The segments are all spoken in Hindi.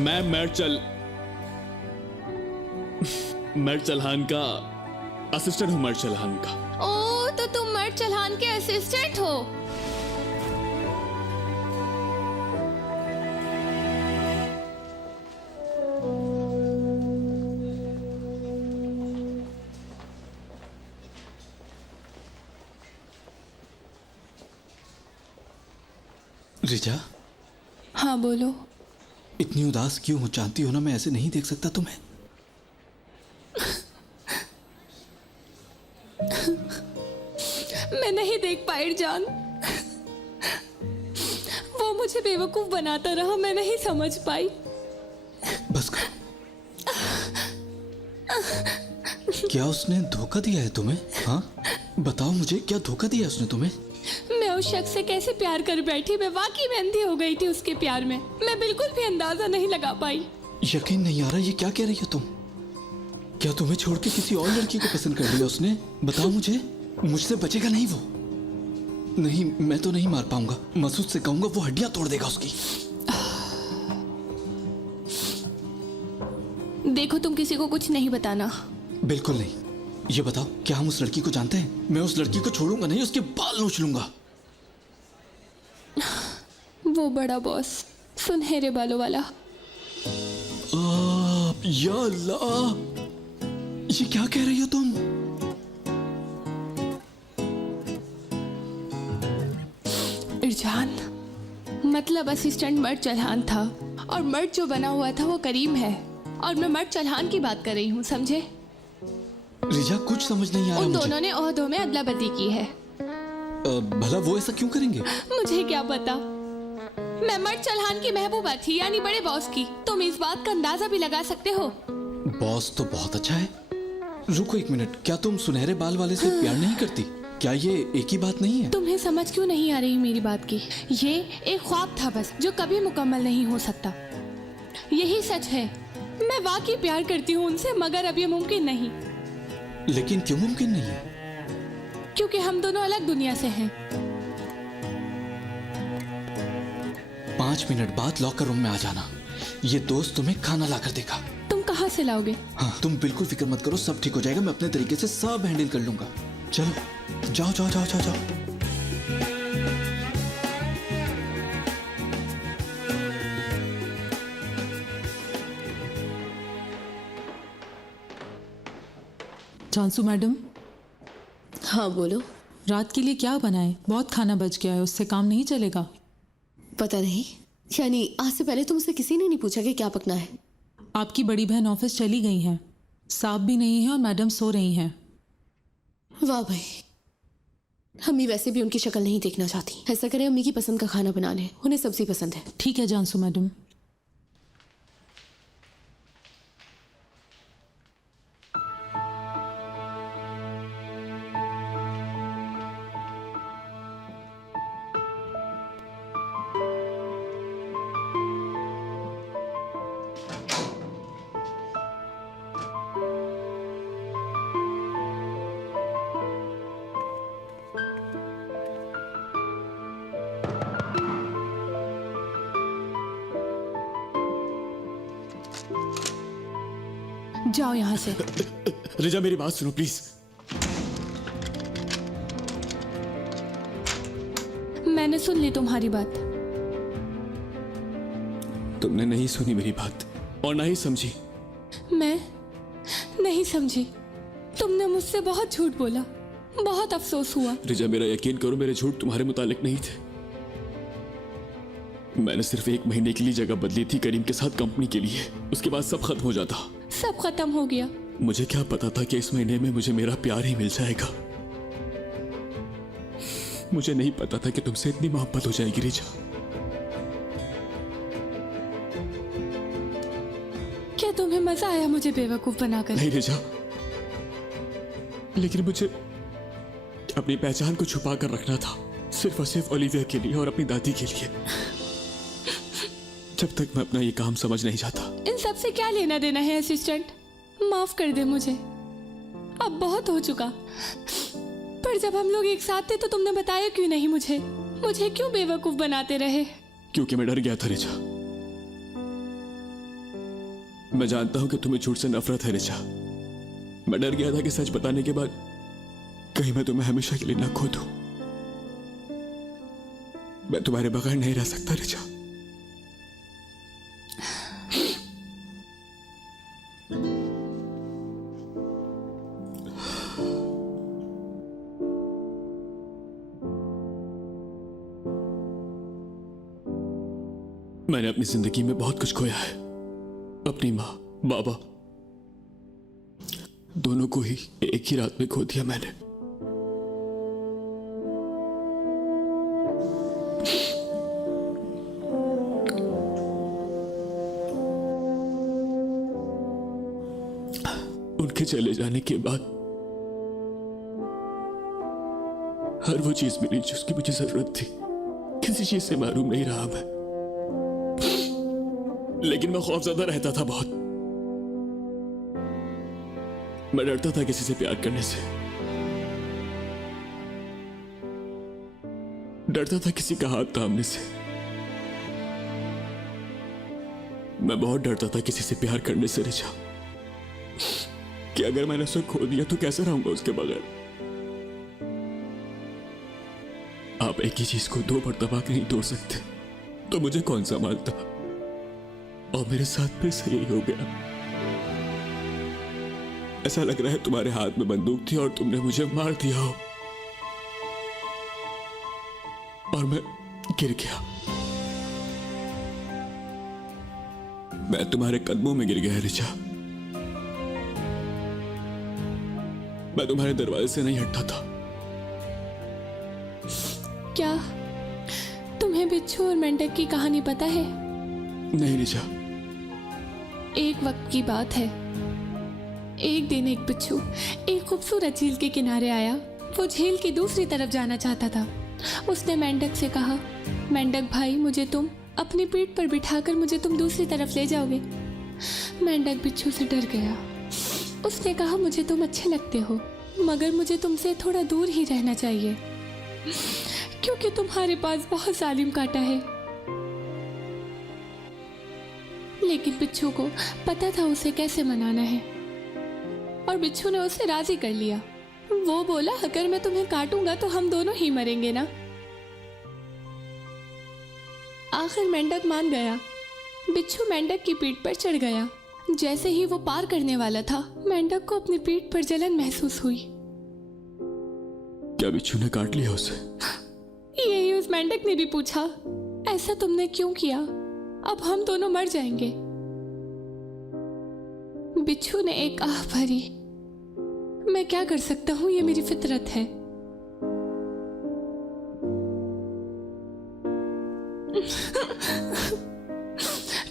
मैं मर्द चल्हान का असिस्टेंट हूँ। मर्द चल्हान का। ओ, तो तुम मर्द चल्हान के असिस्टेंट हो? रिचा। हाँ बोलो। इतनी उदास क्यों हो? जानती हो ना मैं ऐसे नहीं देख सकता तुम्हें। मैं नहीं देख पाई जान। वो मुझे बेवकूफ बनाता रहा, मैं नहीं समझ पाई। बस कर। क्या उसने धोखा दिया है तुम्हें? हाँ बताओ मुझे, क्या धोखा दिया उसने तुम्हें? मैं उस शख्स से कैसे प्यार कर बैठी, मैं वाकई में अंधी हो गई थी उसके प्यार में। मैं बिल्कुल भी अंदाजा नहीं लगा पाई। यकीन नहीं आ रहा, ये क्या कह रही हो तुम? क्या तुम्हें छोड़ के किसी और लड़की को पसंद कर लिया उसने? बताओ मुझे। मुझसे बचेगा नहीं वो। नहीं, मैं तो नहीं मार पाऊंगा। मसूद से कहूंगा, वो हड्डियां तोड़ देगा उसकी। देखो तुम किसी को कुछ नहीं बताना। बिल्कुल नहीं। ये बताओ, क्या हम उस लड़की को जानते हैं? मैं उस लड़की को छोड़ूंगा नहीं, उसके बाल नोच लूंगा। वो बड़ा बॉस, सुनहरे बालों वाला। या अल्लाह, ये क्या कह रही हो तुम? इरजान, मतलब असिस्टेंट मर्द चल्हान था और मर्द जो बना हुआ था वो करीम है, और मैं मर्द चल्हान की बात कर रही हूँ, समझे? रिजा, कुछ समझ नहीं आ रहा उन मुझे। दोनों ने ओहदों में अदला बदली की है। भला वो ऐसा क्यों करेंगे? मुझे क्या पता। मैं मर्द चल्हान की महबूबा थी, यानी बड़े बॉस की। तुम इस बात का अंदाजा भी लगा सकते हो। बॉस तो बहुत अच्छा है। रुको एक मिनट, क्या तुम सुनहरे बाल वाले से प्यार नहीं करती? क्या ये एक ही बात नहीं है? तुम्हें समझ क्यों नहीं आ रही मेरी बात की? ये एक ख्वाब था बस, जो कभी मुकम्मल नहीं हो सकता। यही सच है। मैं वाकई प्यार करती हूँ उनसे, मगर अब ये मुमकिन नहीं। लेकिन क्यों मुमकिन नहीं है? क्योंकि हम दोनों अलग दुनिया से हैं। 5 मिनट बाद लॉकर रूम में आ जाना। ये दोस्त तुम्हें खाना ला कर देगा। तुम कहाँ से लाओगे? हाँ, तुम बिल्कुल फिक्र मत करो, सब ठीक हो जाएगा। मैं अपने तरीके से सब हैंडल कर लूंगा। चलो जाओ जाओ जाओ जाओ जाओ। चांसू मैडम। हाँ बोलो। रात के लिए क्या बनाए? बहुत खाना बच गया है, उससे काम नहीं चलेगा। पता नहीं, यानी आज से पहले तुमसे किसी ने नहीं पूछा कि क्या पकना है? आपकी बड़ी बहन ऑफिस चली गई हैं, साहब भी नहीं है और मैडम सो रही हैं। वाह भाई, अम्मी वैसे भी उनकी शक्ल नहीं देखना चाहती। ऐसा करें, अम्मी की पसंद का खाना बना लें, उन्हें सब्जी पसंद है। ठीक है जानसू मैडम। जाओ यहाँ से। रिजा, मेरी बात सुनो प्लीज। मैंने सुन ली तुम्हारी बात। तुमने नहीं सुनी मेरी बात और ना ही समझी। मैं नहीं समझी। तुमने मुझसे बहुत झूठ बोला, बहुत अफसोस हुआ। रिजा, मेरा यकीन करो, मेरे झूठ तुम्हारे मुतालिक नहीं थे। मैंने सिर्फ 1 महीने के लिए जगह बदली थी करीम के साथ कंपनी के लिए। उसके बाद सब खत्म हो जाता। सब खत्म हो गया। मुझे क्या पता था कि इस महीने में मुझे मेरा प्यार ही मिल जाएगा। मुझे नहीं पता था कि तुमसे इतनी मोहब्बत हो जाएगी रिजा। क्या तुम्हें मजा आया मुझे बेवकूफ बनाकर? नहीं रिजा, लेकिन मुझे अपनी पहचान को छुपा कर रखना था, सिर्फ और सिर्फ ओलिविया के लिए और अपनी दादी के लिए। जब तक मैं अपना ये काम समझ नहीं जाता। इन सब से क्या लेना देना है असिस्टेंट? माफ कर दे मुझे, अब बहुत हो चुका। पर जब हम लोग एक साथ थे तो तुमने बताया क्यों नहीं मुझे? मुझे क्यों बेवकूफ बनाते रहे? क्योंकि मैं डर गया था रिजा। मैं जानता हूं कि तुम्हें झूठ से नफरत है रिचा। मैं डर गया था कि सच बताने के बाद कहीं मैं तुम्हें हमेशा के लिए ना खो दूं। मैं तुम्हारे बगैर नहीं रह सकता रिचा। मैंने अपनी जिंदगी में बहुत कुछ खोया है। अपनी माँ, बाबा, दोनों को ही एक ही रात में खो दिया मैंने। उनके चले जाने के बाद हर वो चीज मिली जिसकी मुझे जरूरत थी। किसी चीज से महरूम नहीं रहा मैं, लेकिन मैं खौफज़दा रहता था बहुत। मैं डरता था किसी से प्यार करने से, डरता था किसी का हाथ थामने से। मैं बहुत डरता था किसी से प्यार करने से रिचा, कि अगर मैंने उसे खो दिया तो कैसे रहूंगा उसके बगैर। आप एक ही चीज को दो बार दबा के नहीं तोड़ सकते, तो मुझे कौन सा मालता। और मेरे साथ फिर से यही हो गया। ऐसा लग रहा है तुम्हारे हाथ में बंदूक थी और तुमने मुझे मार दिया हो, और मैं गिर गया। मैं तुम्हारे कदमों में गिर गया रिचा। मैं तुम्हारे दरवाजे से नहीं हटता था। क्या तुम्हें बिच्छू और मेंढक की कहानी पता है? नहीं रिचा। एक वक्त की बात है। एक दिन एक बिच्छू एक खूबसूरत झील के किनारे आया। वो झील की दूसरी तरफ जाना चाहता था। उसने मेंढक से कहा, मेंढक भाई, मुझे तुम अपनी पीठ पर बिठाकर मुझे तुम दूसरी तरफ ले जाओगे? मेंढक बिच्छू से डर गया। उसने कहा, मुझे तुम अच्छे लगते हो, मगर मुझे तुमसे थोड़ा दूर ही रहना चाहिए, क्योंकि तुम्हारे पास बहुत जालिम कांटा है। लेकिन बिच्छू को पता था उसे कैसे मनाना है, और बिच्छू ने उसे राजी कर लिया। वो बोला, अगर मैं तुम्हें काटूंगा तो हम दोनों ही मरेंगे ना। आखिर मेंढक मान गया। बिच्छू मेंढक की पीठ पर चढ़ गया। जैसे ही वो पार करने वाला था, मेंढक को अपनी पीठ पर जलन महसूस हुई। क्या बिच्छू ने काट लिया उसे? यही उस मेंढक ने भी पूछा, ऐसा तुमने क्यों किया? अब हम दोनों मर जाएंगे। बिच्छू ने एक आह भरी। मैं क्या कर सकता हूं, ये मेरी फितरत है।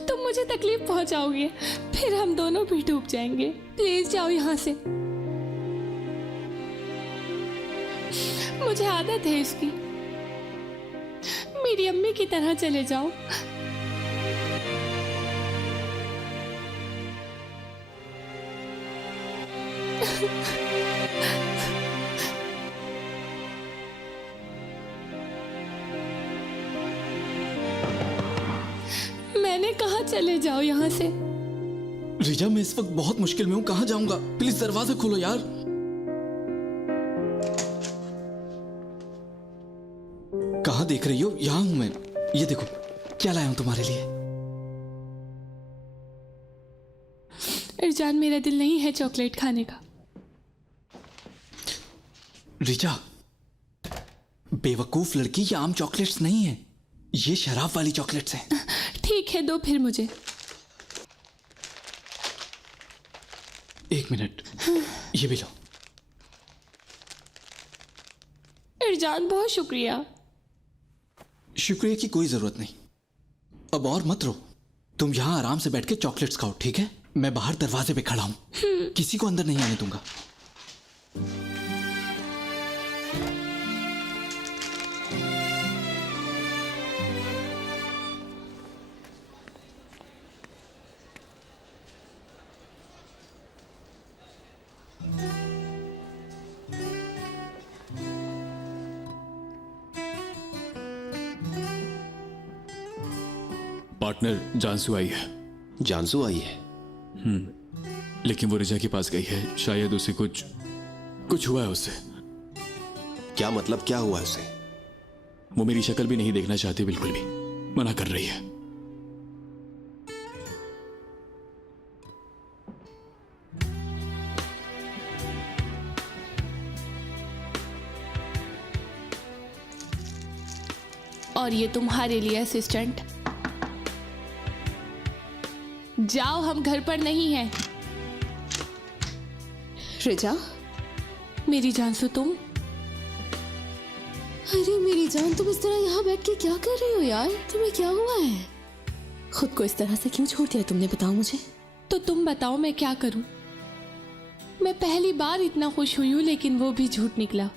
तुम मुझे तकलीफ पहुंचाओगे, फिर हम दोनों भी डूब जाएंगे। प्लीज जाओ यहां से। मुझे आदत है इसकी। मेरी अम्मी की तरह चले जाओ। मैंने कहा चले जाओ यहां से। रिजा, मैं इस वक्त बहुत मुश्किल में हूं, कहां जाऊंगा? प्लीज दरवाजा खोलो यार। कहां देख रही हो? यहां हूं मैं। ये देखो क्या लाया हूं तुम्हारे लिए। इरजान, मेरा दिल नहीं है चॉकलेट खाने का। रिजा, बेवकूफ लड़की, ये आम चॉकलेट्स नहीं है, ये शराब वाली चॉकलेट्स हैं। ठीक है, दो फिर मुझे। एक मिनट, ये भी लो। इरजान, बहुत शुक्रिया। शुक्रिया की कोई जरूरत नहीं। अब और मत रो, तुम यहां आराम से बैठ के चॉकलेट्स खाओ, ठीक है? मैं बाहर दरवाजे पे खड़ा हूं, किसी को अंदर नहीं आने दूंगा। पार्टनर, जानसू आई है। जानसू आई है? लेकिन वो रिजा के पास गई है, शायद उसे कुछ हुआ है उससे। क्या मतलब, क्या हुआ उसे? वो मेरी शक्ल भी नहीं देखना चाहती, बिल्कुल भी मना कर रही है। और ये तुम्हारे लिए असिस्टेंट। जाओ, हम घर पर नहीं हैं। रिजा, मेरी जान सो तुम। अरे मेरी जान, तुम इस तरह यहाँ बैठ के क्या कर रही हो यार? तुम्हें क्या हुआ है? खुद को इस तरह से क्यों छोड़ दिया तुमने, बताओ मुझे। तो तुम बताओ मैं क्या करूं? मैं पहली बार इतना खुश हुई हूं, लेकिन वो भी झूठ निकला।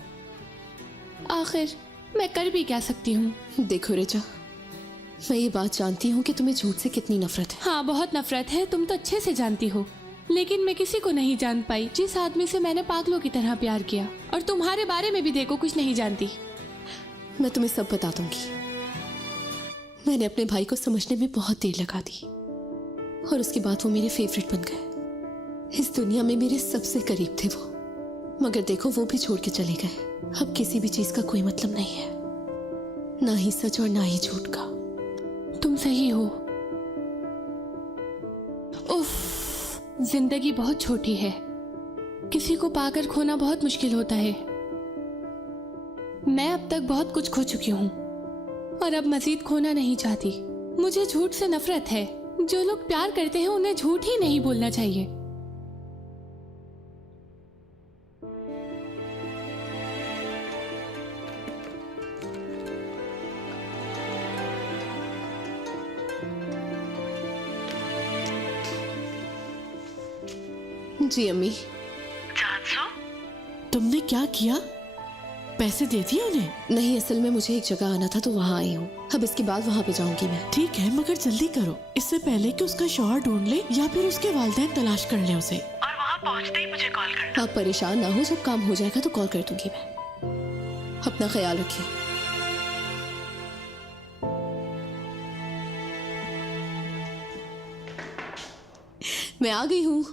आखिर मैं कर भी क्या सकती हूँ? देखो रिजा, मैं ये बात जानती हूँ कि तुम्हें झूठ से कितनी नफरत है। हाँ, बहुत नफरत है, तुम तो अच्छे से जानती हो। लेकिन मैं किसी को नहीं जान पाई जिस आदमी से मैंने पागलों की तरह प्यार किया। और तुम्हारे बारे में भी देखो, कुछ नहीं जानती। मैं तुम्हें सब बता दूंगी। मैंने अपने भाई को समझने में बहुत देर लगा दी, और उसके बाद वो मेरे फेवरेट बन गए। इस दुनिया में मेरे सबसे करीब थे वो, मगर देखो वो भी छोड़ के चले गए। अब किसी भी चीज का कोई मतलब नहीं है, ना ही सच और ना ही झूठ का। तुम सही हो। उफ, जिंदगी बहुत छोटी है, किसी को पाकर खोना बहुत मुश्किल होता है। मैं अब तक बहुत कुछ खो चुकी हूँ और अब मजीद खोना नहीं चाहती। मुझे झूठ से नफरत है। जो लोग प्यार करते हैं उन्हें झूठ ही नहीं बोलना चाहिए। जी अम्मी। तुमने क्या किया? पैसे दे दिए उन्हें? नहीं, असल में मुझे एक जगह आना था तो वहाँ आई हूँ। अब इसके बाद वहाँ पे जाऊंगी मैं। ठीक है, मगर जल्दी करो, इससे पहले कि उसका शौहर ढूंढ ले या फिर उसके वालिदैन तलाश कर ले उसे। और वहाँ पहुँचते ही मुझे कॉल करना। आप परेशान ना हो, जब काम हो जाएगा तो कॉल कर दूंगी मैं। अपना ख्याल रखिए। मैं आ गई हूँ।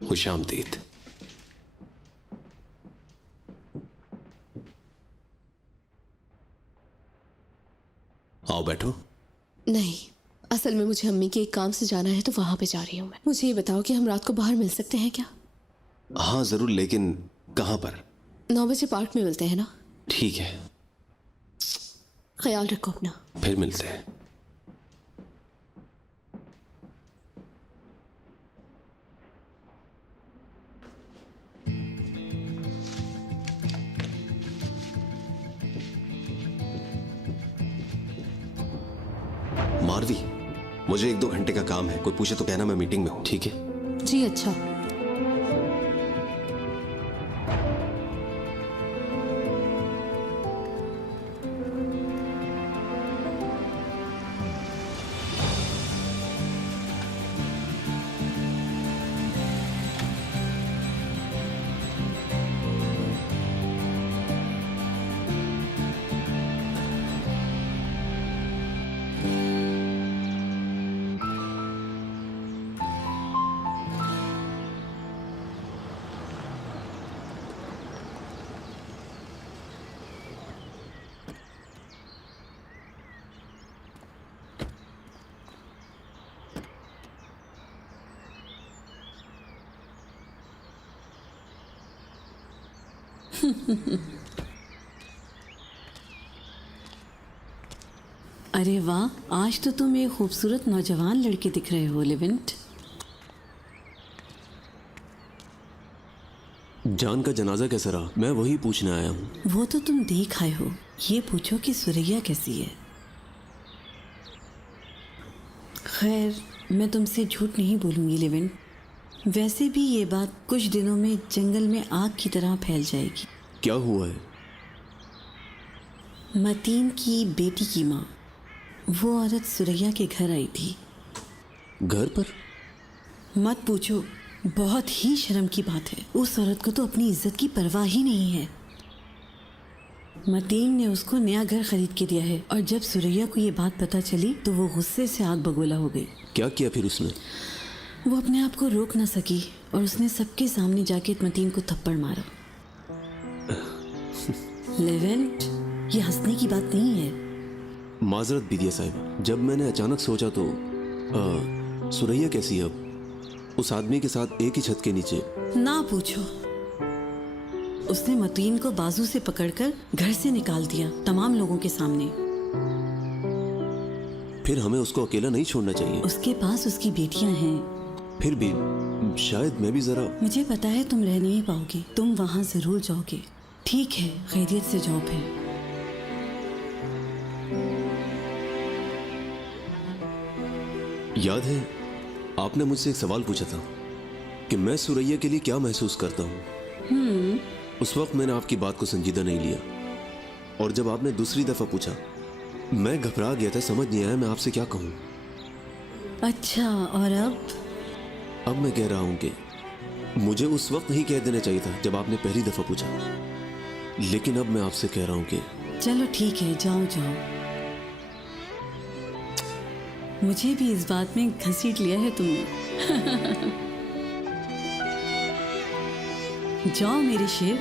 खुशामदीद। आओ बैठो। नहीं, असल में मुझे अम्मी के एक काम से जाना है तो वहां पे जा रही हूँ मैं। मुझे ये बताओ कि हम रात को बाहर मिल सकते हैं क्या? हाँ जरूर, लेकिन कहाँ पर? 9 बजे पार्क में मिलते हैं ना? ठीक है, ख्याल रखो अपना। फिर मिलते हैं। मारवी, मुझे 1-2 घंटे का काम है, कोई पूछे तो कहना मैं मीटिंग में हूं, ठीक है? जी अच्छा। अरे वाह, आज तो तुम एक खूबसूरत नौजवान लड़की दिख रहे हो लिविंट। जान का जनाजा कैसा रहा? मैं वही पूछने आया हूँ। वो तो तुम देख आए हो, ये पूछो कि सुरैया कैसी है। खैर, मैं तुमसे झूठ नहीं बोलूँगी लिविंट। वैसे भी ये बात कुछ दिनों में जंगल में आग की तरह फैल जाएगी। क्या हुआ है? मतीन की बेटी की माँ, वो औरत सुरैया के घर आई थी। घर पर? मत पूछो, बहुत ही शर्म की बात है। उस औरत को तो अपनी इज्जत की परवाह ही नहीं है। मतीन ने उसको नया घर खरीद के दिया है, और जब सुरैया को ये बात पता चली तो वो गुस्से से आग बगोला हो गई। क्या किया फिर उसने? वो अपने आप को रोक ना सकी और उसने सबके सामने जाके मतीन को थप्पड़ मारा। लेवेंट, ये हंसने की बात नहीं है। माजरत बिदिया साहिबा, जब मैंने अचानक सोचा तो सुरैया कैसी है अब उस आदमी के साथ एक ही छत के नीचे? ना पूछो, उसने मतीन को बाजू से पकड़कर घर से निकाल दिया तमाम लोगों के सामने। फिर हमें उसको अकेला नहीं छोड़ना चाहिए। उसके पास उसकी बेटियां हैं। फिर भी शायद मैं भी जरा। मुझे पता है तुम रह नहीं पाओगे, तुम वहां जरूर जाओगे। ठीक है, खैरियत से जाओ फिर। याद है आपने मुझसे एक सवाल पूछा था कि मैं सुरैया के लिए क्या महसूस करता हूँ। उस वक्त मैंने आपकी बात को संजीदा नहीं लिया, और जब आपने दूसरी दफा पूछा मैं घबरा गया था, समझ नहीं आया मैं आपसे क्या कहूँ। अच्छा, और अब मैं कह रहा हूँ कि मुझे उस वक्त नहीं कह देना चाहिए था जब आपने पहली दफा पूछा, लेकिन अब मैं आपसे कह रहा हूँ कि चलो ठीक है, जाओ जाओ। मुझे भी इस बात में घसीट लिया है तुमने। जाओ मेरे शेर।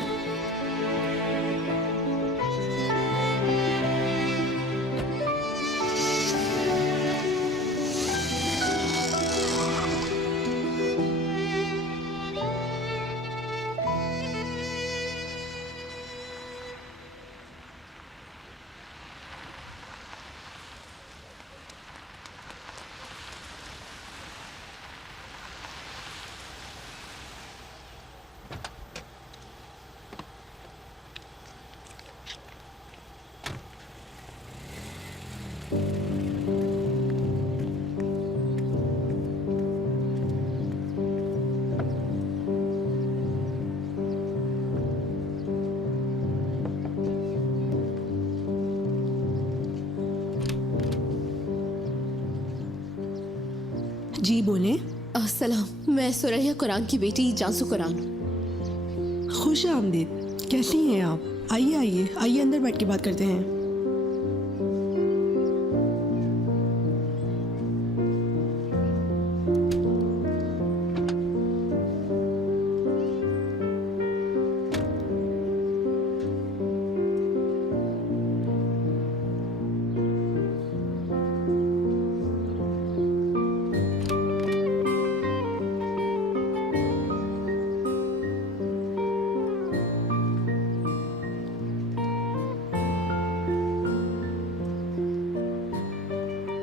जी बोले। अस्सलाम, मैं सुरैया कुरान की बेटी जांसू कुरान। खुश आमदीद, कैसी हैं आप? आइए आइए आइए, अंदर बैठ के बात करते हैं।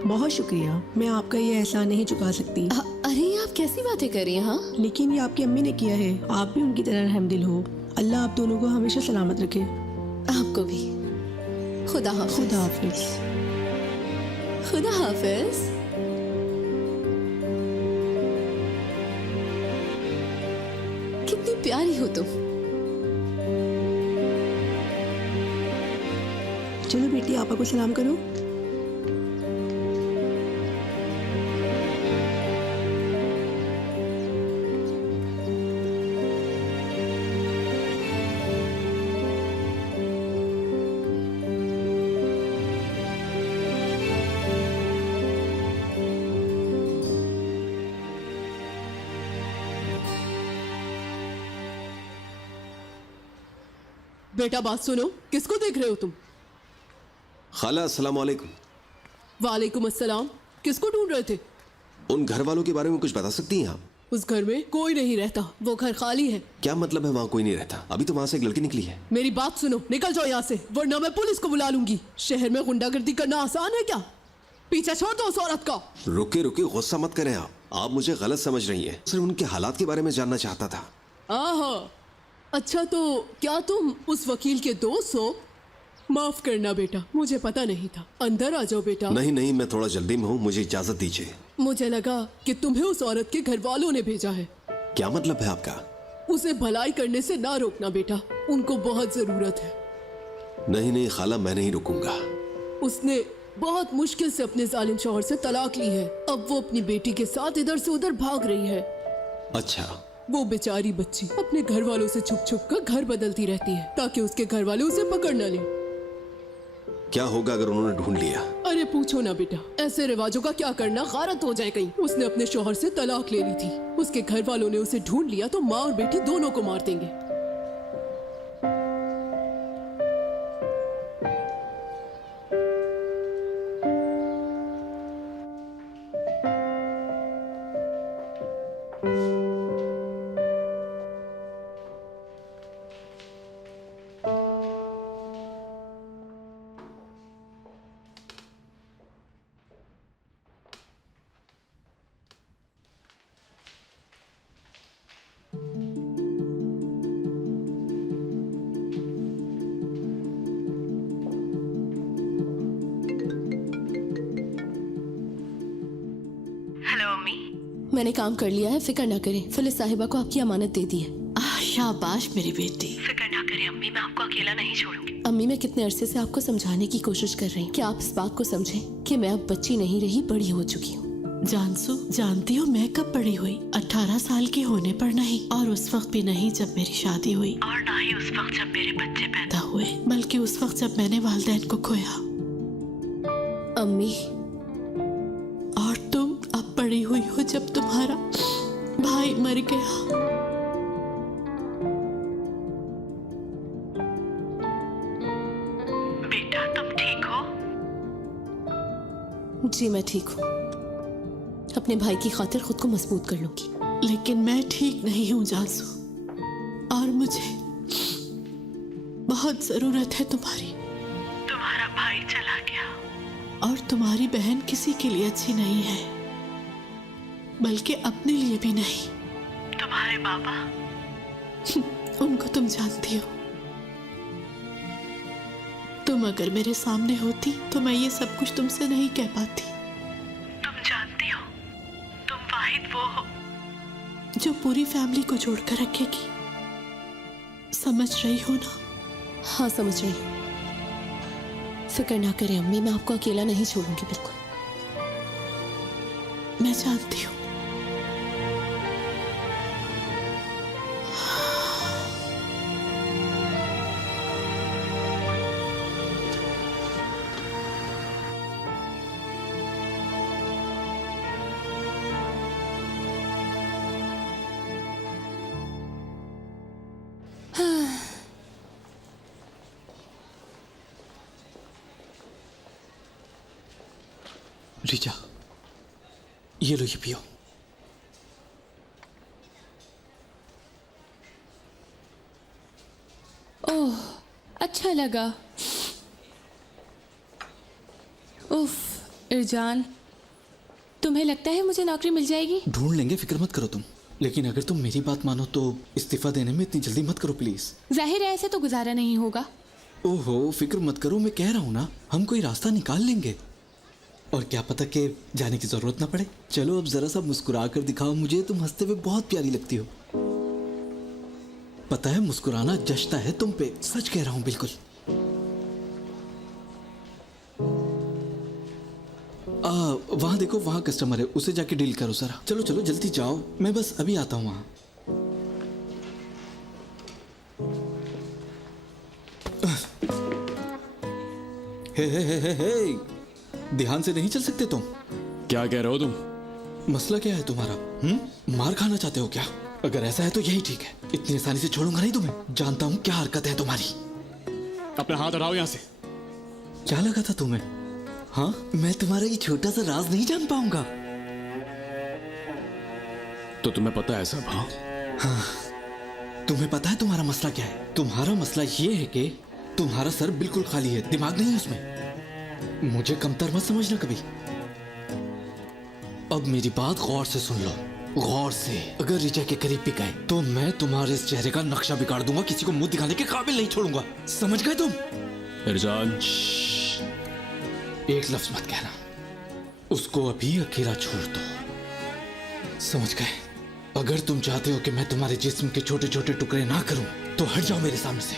बहुत शुक्रिया, मैं आपका ये एहसान नहीं चुका सकती। अरे आप कैसी बातें कर रही हैं? हाँ, लेकिन ये आपकी अम्मी ने किया है, आप भी उनकी तरह रहमदिल हो। अल्लाह आप दोनों को हमेशा सलामत रखे। आपको भी। खुदा हाफिज। खुदा हाफिज। खुदा हाफिज। कितनी प्यारी हो तुम। चलो बेटी, आपा को सलाम करो। बेटा बात सुनो, किसको देख रहे हो तुम? खाला अस्सलाम वालेकुम। वालेकुम अस्सलाम। किसको ढूंढ रहे थे? उन घर वालों के बारे में कुछ बता सकती हैं आप? उस घर में कोई नहीं रहता, वो घर खाली है। क्या मतलब है वहाँ कोई नहीं रहता? अभी तो वहाँ से एक लड़की निकली है। मेरी बात सुनो, निकल जाओ यहाँ से, वरना मैं पुलिस को बुला लूंगी। शहर में गुंडागर्दी करना आसान है क्या? पीछा छोड़ दो उस औरत का। रुके रुके, गुस्सा मत करें आप मुझे गलत समझ रही हैं। सिर्फ उनके हालात के बारे में जानना चाहता था। आहा, अच्छा तो क्या तुम उस वकील के दोस्त हो? माफ करना बेटा, मुझे पता नहीं था। अंदर आ जाओ बेटा। नहीं नहीं, मैं थोड़ा जल्दी में हूँ, मुझे इजाजत दीजिए। मुझे लगा कि तुम्हें उस औरत के घर वालों ने भेजा है। क्या मतलब है आपका? उसे भलाई करने से ना रोकना बेटा, उनको बहुत जरूरत है। नहीं नहीं खाला, मैं नहीं रुकूंगा। उसने बहुत मुश्किल से अपने जालिम शौहर से तलाक ली है। अब वो अपनी बेटी के साथ इधर से उधर भाग रही है। अच्छा। वो बेचारी बच्ची अपने घर वालों से छुप छुप कर घर बदलती रहती है ताकि उसके घर वाले उसे पकड़ न लें। क्या होगा अगर उन्होंने ढूंढ लिया? अरे पूछो ना बेटा, ऐसे रिवाजों का क्या करना, गारत हो जाए कहीं। उसने अपने शौहर से तलाक ले ली थी। उसके घर वालों ने उसे ढूंढ लिया तो माँ और बेटी दोनों को मार देंगे। मैंने काम कर लिया है, फिक्र ना करें। पुलिस साहिबा को आपकी अमानत दे दी है। शाबाश मेरी बेटी। फिक्र ना करें अम्मी, मैं आपको अकेला नहीं छोड़ूंगी। अम्मी, मैं कितने अरसे से आपको समझाने की कोशिश कर रही हूँ कि आप इस बात को समझें कि मैं अब बच्ची नहीं रही, बड़ी हो चुकी हूँ। जानसू, जानती हो मैं कब बड़ी हुई? 18 साल के होने पर नहीं, और उस वक्त भी नहीं जब मेरी शादी हुई, और ना ही उस वक्त जब मेरे बच्चे पैदा हुए, बल्कि उस वक्त जब मैंने वालिदैन को खोया। अम्मी, और तुम अब बड़ी हुई हो जब तुम्हारा भाई मर गया। बेटा तुम ठीक हो? जी मैं ठीक हूँ। अपने भाई की खातिर खुद को मजबूत कर लूंगी। लेकिन मैं ठीक नहीं हूँ जानसू, और मुझे बहुत जरूरत है तुम्हारी। तुम्हारा भाई चला गया, और तुम्हारी बहन किसी के लिए अच्छी नहीं है, बल्कि अपने लिए भी नहीं। तुम्हारे बाबा? उनको तुम जानती हो। तुम अगर मेरे सामने होती तो मैं ये सब कुछ तुमसे नहीं कह पाती। तुम जानती हो, तुम वाहिद वो हो जो पूरी फैमिली को जोड़कर रखेगी। समझ रही हो ना? हाँ समझ रही हूँ। फिक्र ना करें अम्मी, मैं आपको अकेला नहीं छोड़ूंगी। बिल्कुल, मैं जानती हूँ। रिचा, ये लो, ये पियो। ओह, अच्छा लगा। उफ, इरजान, तुम्हें लगता है मुझे नौकरी मिल जाएगी? ढूंढ लेंगे, फिक्र मत करो तुम। लेकिन अगर तुम मेरी बात मानो तो इस्तीफा देने में इतनी जल्दी मत करो प्लीज। जाहिर है ऐसे तो गुजारा नहीं होगा। ओहो, फिक्र मत करो, मैं कह रहा हूँ ना, हम कोई रास्ता निकाल लेंगे। और क्या पता कि जाने की जरूरत ना पड़े। चलो अब जरा सा मुस्कुरा कर दिखाओ मुझे, तुम हंसते हुए बहुत प्यारी लगती हो। पता है मुस्कुराना जचता है तुम पे, सच कह रहा हूं बिल्कुल। वहां देखो, वहां कस्टमर है, उसे जाके डील करो जरा। चलो चलो जल्दी जाओ, मैं बस अभी आता हूं वहां। हे, ध्यान से नहीं चल सकते तुम? क्या कह रहे हो तुम? मसला क्या है तुम्हारा? मार खाना चाहते हो क्या? अगर ऐसा है तो यही ठीक है, इतनी आसानी से छोड़ूंगा नहीं तुम्हें। जानता हूं क्या हरकत है तुम्हारी। अपना हाथ हटाओ यहां से। क्या लगा था तुम्हें? हाँ, मैं तुम्हारा ये छोटा सा राज नहीं जान पाऊंगा। तो तुम्हें पता है सब? हाँ, तुम्हें पता है तुम्हारा मसला क्या है? तुम्हारा मसला ये है कि तुम्हारा सर बिल्कुल खाली है, दिमाग नहीं है उसमें। मुझे कमतर मत समझना कभी। अब मेरी बात गौर से सुन लो, गौर से। अगर रिचा के करीब भी गए तो मैं तुम्हारे इस चेहरे का नक्शा बिगाड़ दूंगा, किसी को मुंह दिखाने के काबिल नहीं छोड़ूंगा। समझ गए तुम? इरजान, एक लफ्ज मत कहना, उसको अभी अकेला छोड़ दो। समझ गए? अगर तुम चाहते हो कि मैं तुम्हारे जिस्म के छोटे छोटे टुकड़े ना करूं तो हट जाओ मेरे सामने से।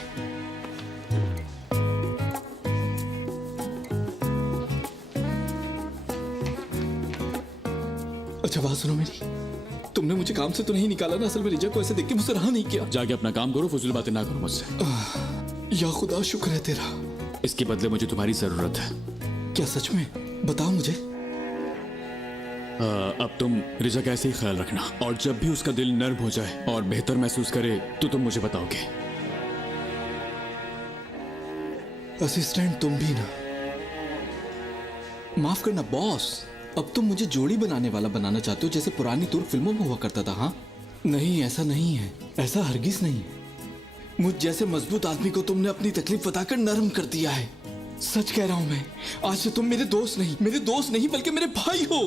अच्छा बात सुनो मेरी, तुमने मुझे काम से तो नहीं निकाला ना? असल में रिचा को ऐसे देख के मुझसे रहा नहीं किया। जाके अपना काम करो, फजूल बातें ना करो मुझसे। या खुदा शुक्र है तेरा। इसके बदले मुझे तुम्हारी जरूरत है। क्या सच में? बताओ मुझे। अब तुम रिजा का ऐसे ही ख्याल रखना, और जब भी उसका दिल नर्म हो जाए और बेहतर महसूस करे तो तुम मुझे बताओगे। असिस्टेंट तुम भी ना। माफ करना बॉस, अब तुम मुझे जोड़ी बनाने वाला बनाना चाहते हो जैसे पुरानी तुर्क फिल्मों में हुआ करता था। हाँ नहीं, ऐसा नहीं है, ऐसा हरगिज नहीं है। मुझ जैसे मजबूत आदमी को तुमने अपनी तकलीफ बताकर नरम कर दिया है। सच कह रहा हूं मैं, आज से तुम मेरे दोस्त नहीं बल्कि मेरे भाई हो।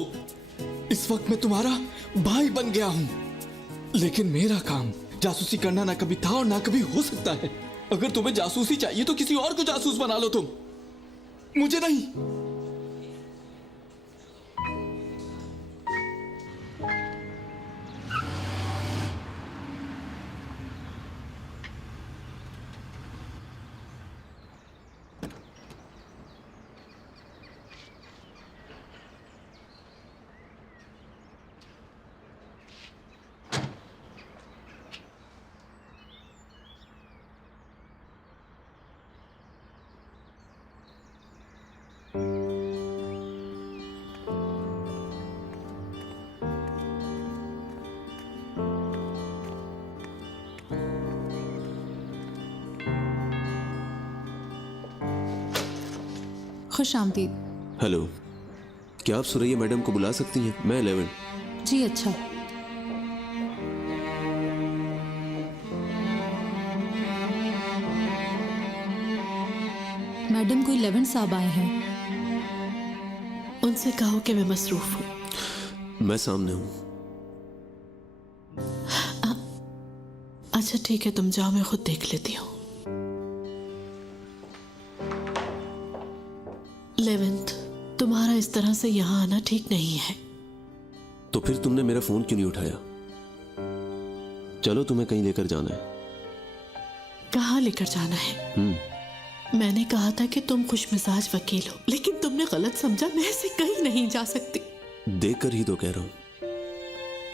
इस वक्त मैं तुम्हारा भाई बन गया हूं, लेकिन मेरा काम जासूसी करना ना कभी था और ना कभी हो सकता है। अगर तुम्हें जासूसी चाहिए तो किसी और को जासूस बना लो तुम, मुझे नहीं। खुश आमदीद। हेलो, क्या आप सुरैया मैडम को बुला सकती हैं? मैं 11। जी अच्छा। मैडम को 11 साहब आए हैं। उनसे कहो कि मैं मसरूफ हूँ। मैं सामने हूं। अच्छा ठीक है, तुम जाओ, मैं खुद देख लेती हूँ। 11th, तुम्हारा इस तरह से यहाँ आना ठीक नहीं है। तो फिर तुमने मेरा फोन क्यों नहीं उठाया? चलो, तुम्हें कहीं लेकर जाना है। कहाँ लेकर जाना है? मैंने कहा था कि तुम खुश मिजाज वकील हो, लेकिन तुमने गलत समझा। मैं ऐसे कहीं नहीं जा सकती। देखकर ही तो कह रहा हूं,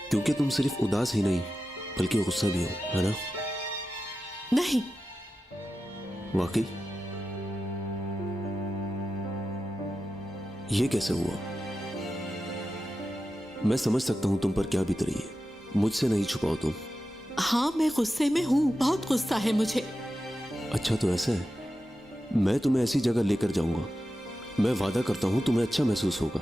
क्योंकि तुम सिर्फ उदास ही नहीं बल्कि गुस्सा भी हो, है ना? नहीं। वाकई? ये कैसे हुआ? मैं समझ सकता हूं तुम पर क्या बीत रही है, मुझसे नहीं छुपाओ तुम। हाँ, मैं गुस्से में हूँ, बहुत गुस्सा है मुझे। अच्छा तो ऐसा है, मैं तुम्हें ऐसी जगह लेकर जाऊंगा, मैं वादा करता हूं तुम्हें अच्छा महसूस होगा।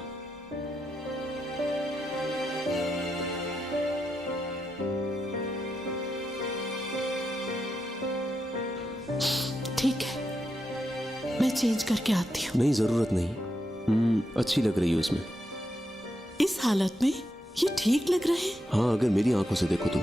ठीक है, मैं चेंज करके आती हूँ। नहीं, जरूरत नहीं। अच्छी लग रही हो इसमें। इस हालत में ये ठीक लग रहे हैं? हाँ, अगर मेरी आंखों से देखो तुम।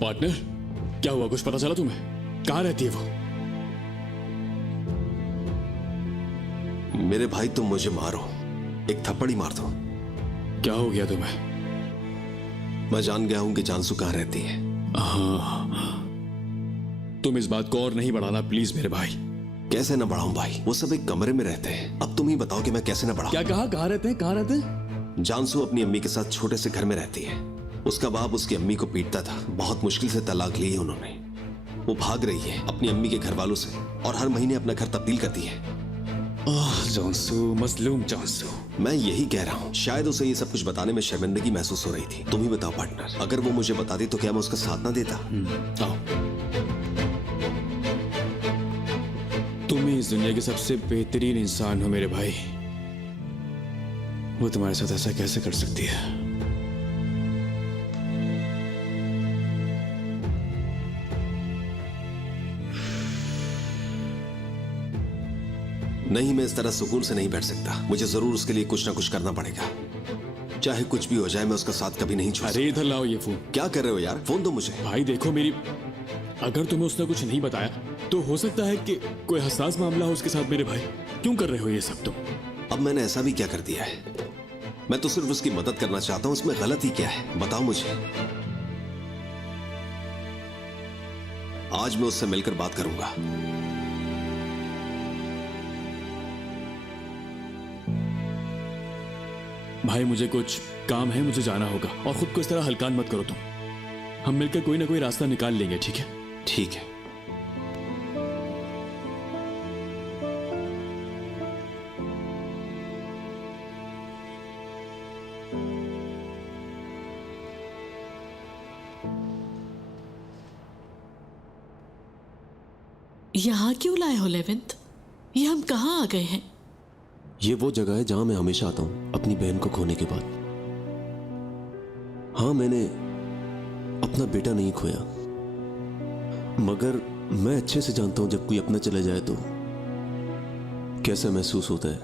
पार्टनर, क्या हुआ? कुछ पता चला तुम्हें? कहाँ रहती है वो? मेरे भाई, तुम मुझे मारो, एक थप्पड़ ही मार दो। क्या हो गया तुम्हें? मैं जान गया हूं कि जानसू कहाँ रहती है। हाँ, तुम इस बात को और नहीं बढ़ाना प्लीज मेरे भाई। कैसे ना बढ़ाऊं भाई, वो सब एक कमरे में रहते हैं। अब तुम ही बताओ कि मैं कैसे ना बढ़ाऊं। क्या कहा? कहाँ रहते हैं? कहाँ रहते हैं? जानसू अपनी अम्मी के साथ छोटे से घर में रहती है। उसका बाप उसकी अम्मी को पीटता था, बहुत मुश्किल से तलाक ली है उन्होंने। वो भाग रही है अपनी अम्मी के घर वालों से और हर महीने अपना घर तब्दील करती है। जानसू, मजलूम जानसू। मैं यही कह रहा हूँ, शायद उसे ये सब कुछ बताने में शर्मिंदगी महसूस हो रही थी। तुम ही बताओ पार्टनर, अगर वो मुझे बताती तो क्या मैं उसका साथ ना देता? आओ, तुम ही इस दुनिया के सबसे बेहतरीन इंसान हो मेरे भाई। वो तुम्हारे साथ ऐसा कैसे कर सकती है? नहीं, मैं इस तरह सुकून से नहीं बैठ सकता। मुझे जरूर उसके लिए कुछ ना कुछ करना पड़ेगा। चाहे कुछ भी हो जाए, मैं उसका साथ कभी नहीं छोड़ सकता। अरे इधर लाओ ये फोन। क्या कर रहे हो यार? फोन दो मुझे। भाई देखो मेरी, अगर तुम्हें उसने कुछ नहीं बताया तो हो सकता है कि कोई हसास मामला हो उसके साथ। मेरे भाई क्यों कर रहे हो ये सब तुम? अब मैंने ऐसा भी क्या कर दिया है? मैं तो सिर्फ उसकी मदद करना चाहता हूं। इसमें गलती क्या है बताओ मुझे। आज मैं उससे मिलकर बात करूंगा। भाई मुझे कुछ काम है, मुझे जाना होगा। और खुद को इस तरह हल्कान मत करो तुम। हम मिलकर कोई ना कोई रास्ता निकाल लेंगे, ठीक है? ठीक है। यहाँ क्यों लाए हो लेवेंट? ये हम कहाँ आ गए हैं? ये वो जगह है जहां मैं हमेशा आता हूं अपनी बहन को खोने के बाद। हाँ, मैंने अपना बेटा नहीं खोया, मगर मैं अच्छे से जानता हूं जब कोई अपना चला जाए तो कैसा महसूस होता है।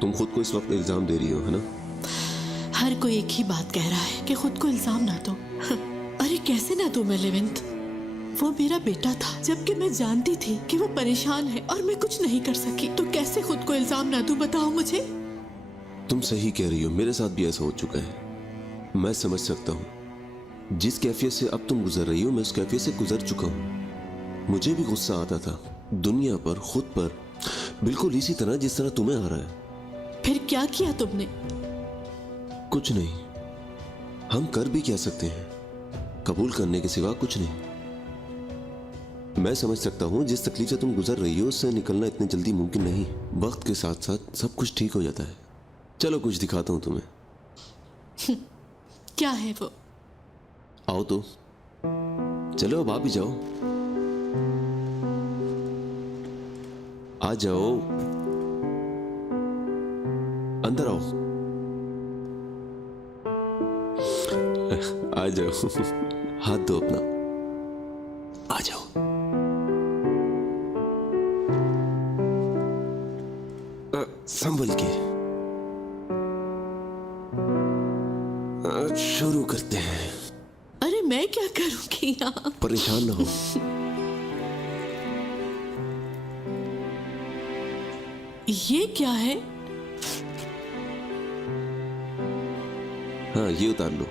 तुम खुद को इस वक्त इल्जाम दे रही हो, है ना? हर कोई एक ही बात कह रहा है कि खुद को इल्जाम ना दो। अरे कैसे ना दूं मैं लेवेंट? वो मेरा बेटा था, जबकि मैं जानती थी कि वो परेशान है और मैं कुछ नहीं कर सकी। तो कैसे खुद को इल्जाम ना दूं बताओ मुझे। तुम सही कह रही हो, मेरे साथ भी ऐसा हो चुका है। मैं समझ सकता हूं जिस कैफियत से अब तुम गुजर रही हो, मैं उस कैफियत से गुजर चुका हूं। मुझे भी गुस्सा आता था दुनिया पर, खुद पर, बिल्कुल इसी तरह जिस तरह तुम्हें आ रहा है। फिर क्या किया तुमने? कुछ नहीं। हम कर भी क्या सकते हैं? कबूल करने के सिवा कुछ नहीं। मैं समझ सकता हूं जिस तकलीफ से तुम गुजर रही हो उससे निकलना इतनी जल्दी मुमकिन नहीं। वक्त के साथ साथ सब कुछ ठीक हो जाता है। चलो कुछ दिखाता हूं तुम्हें। क्या है वो? आओ तो, चलो अब आप भी जाओ। आ जाओ, अंदर आओ। आ जाओ, हाथ दो अपना। आ जाओ। संभल के शुरू करते हैं। अरे मैं क्या करूंगी यहाँ? परेशान ना हो। ये क्या है? हाँ, ये उतार लो।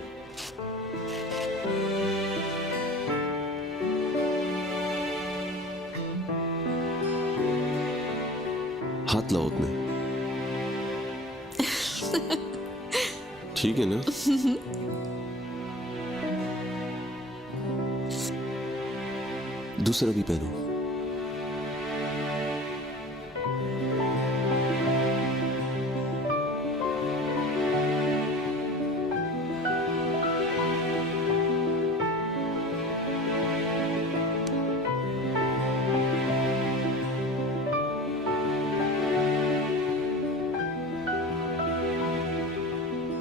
हाथ लाओ अपने। ठीक है ना? दूसरा भी पहनो।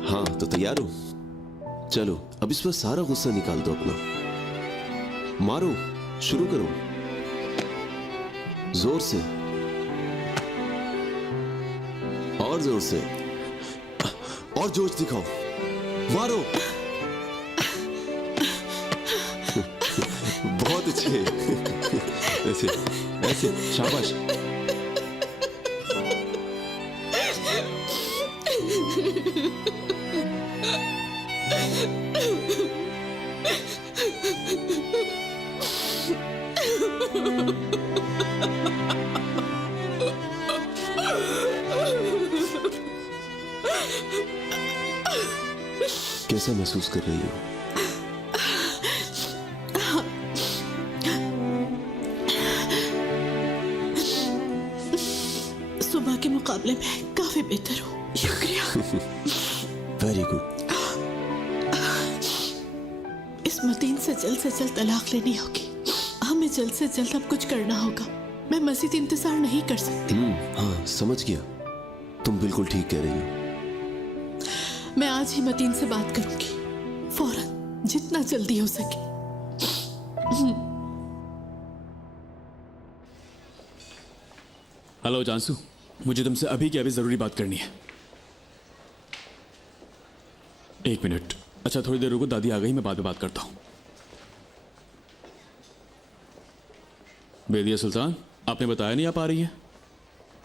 हाँ, तो तैयार हो? चलो अब इस पर सारा गुस्सा निकाल दो अपना। मारो, शुरू करो जोर से, और जोर से, और जोश दिखाओ। मारो। बहुत अच्छे। ऐसे ऐसे, शाबाश। कैसा महसूस कर रही हो? सुबह के मुकाबले में काफी बेहतर हूँ। शुक्रिया। Very good. इस मतीन से जल्द तलाक लेनी होगी। हमें जल्द से जल्द अब कुछ करना होगा। मैं मजीद इंतजार नहीं कर सकती। हाँ, समझ गया। तुम बिल्कुल ठीक कह रही हो। मैं आज ही मतीन से बात करूंगी, फौरन, जितना जल्दी हो सके। हेलो जानसू, मुझे तुमसे अभी की अभी जरूरी बात करनी है। एक मिनट। अच्छा थोड़ी देर रुको, दादी आ गई, मैं बाद में बात करता हूं। बेदिया सुल्तान, आपने बताया नहीं आप आ रही हैं?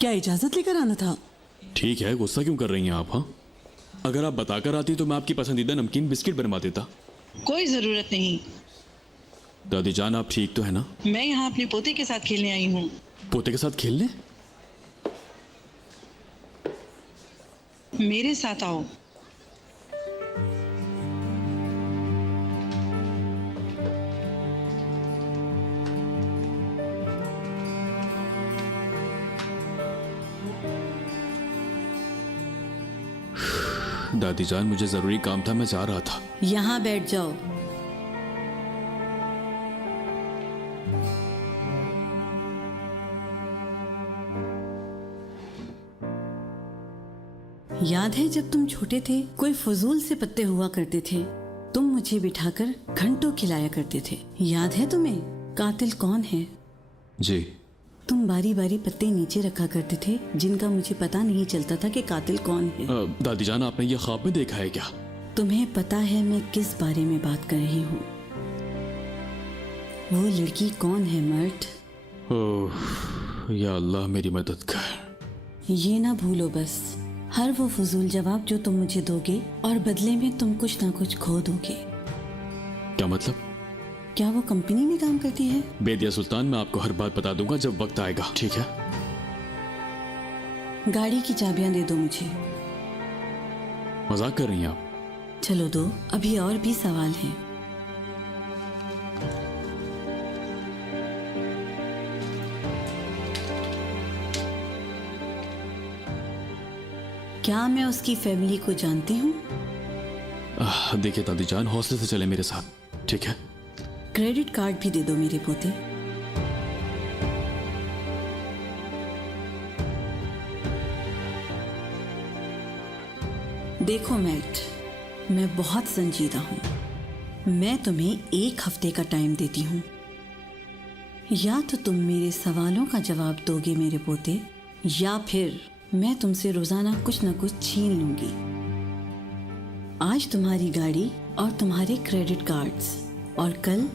क्या इजाजत लेकर आना था? ठीक है, गुस्सा क्यों कर रही हैं आप? हाँ, अगर आप बताकर आती तो मैं आपकी पसंदीदा नमकीन बिस्किट बनवा देता। कोई जरूरत नहीं। दादी जान, आप ठीक तो है ना? मैं यहाँ अपने पोते के साथ खेलने आई हूँ। पोते के साथ खेलने? मेरे साथ आओ। दादी जान, मुझे जरूरी काम था, मैं जा रहा था। यहाँ बैठ जाओ। याद है जब तुम छोटे थे, कोई फजूल से पत्ते हुआ करते थे, तुम मुझे बिठाकर घंटों खिलाया करते थे। याद है तुम्हें कातिल कौन है? जी। तुम बारी बारी पत्ते नीचे रखा करते थे, जिनका मुझे पता नहीं चलता था कि कातिल कौन है। दादी जान, आपने ये ख्वाब में देखा है क्या? तुम्हें पता है मैं किस बारे में बात कर रही हूँ? वो लड़की कौन है मर्द? ओह या अल्लाह, मेरी मदद कर। ये ना भूलो बस, हर वो फजूल जवाब जो तुम मुझे दोगे और बदले में तुम कुछ ना कुछ खो दोगे। क्या मतलब? क्या वो कंपनी में काम करती है? बेदिया सुल्तान, मैं आपको हर बात बता दूंगा जब वक्त आएगा, ठीक है? गाड़ी की चाबियां दे दो मुझे। मजाक कर रही हैं आप? चलो दो, अभी और भी सवाल हैं। क्या मैं उसकी फैमिली को जानती हूँ? देखिए दादी जान, हौसले से चले मेरे साथ, ठीक है? क्रेडिट कार्ड भी दे दो मेरे पोते। देखो मैट, मैं बहुत संजीदा हूं। मैं तुम्हें 1 हफ्ते का टाइम देती हूं। या तो तुम मेरे सवालों का जवाब दोगे मेरे पोते, या फिर मैं तुमसे रोजाना कुछ ना कुछ छीन लूंगी। आज तुम्हारी गाड़ी और तुम्हारे क्रेडिट कार्ड्स, और कल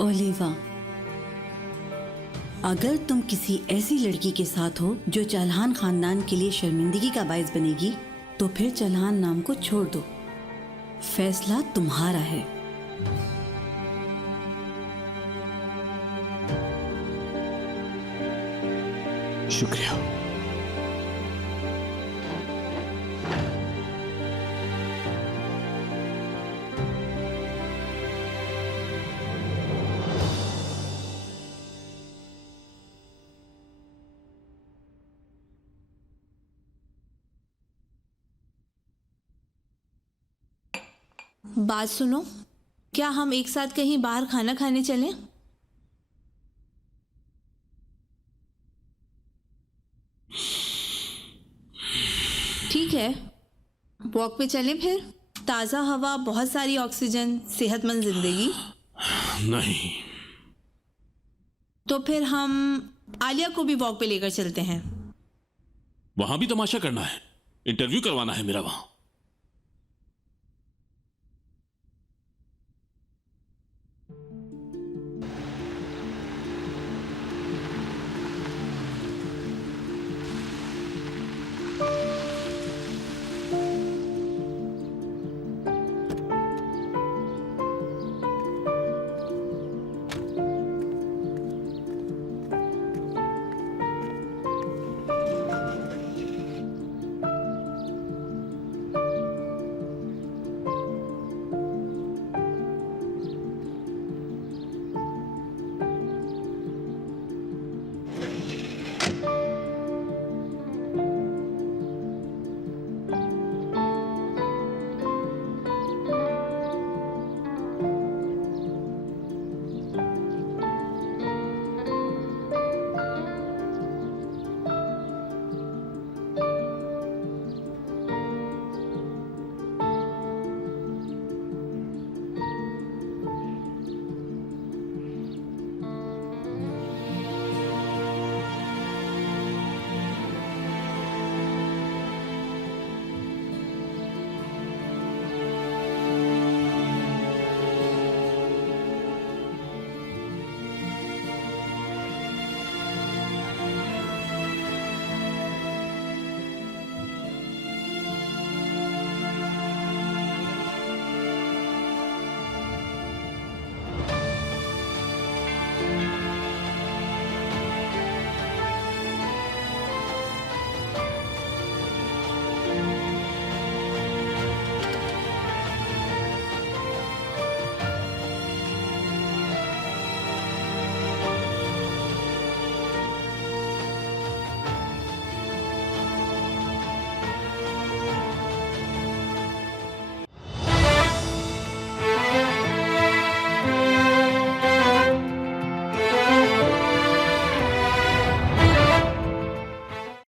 ओलिवा। अगर तुम किसी ऐसी लड़की के साथ हो जो चौहान खानदान के लिए शर्मिंदगी का बायस बनेगी, तो फिर चौहान नाम को छोड़ दो। फैसला तुम्हारा है। शुक्रिया। बात सुनो, क्या हम एक साथ कहीं बाहर खाना खाने चलें? ठीक है, वॉक पे चलें फिर। ताज़ा हवा, बहुत सारी ऑक्सीजन, सेहतमंद जिंदगी। नहीं। तो फिर हम आलिया को भी वॉक पे लेकर चलते हैं। वहां भी तमाशा करना है? इंटरव्यू करवाना है मेरा वहां?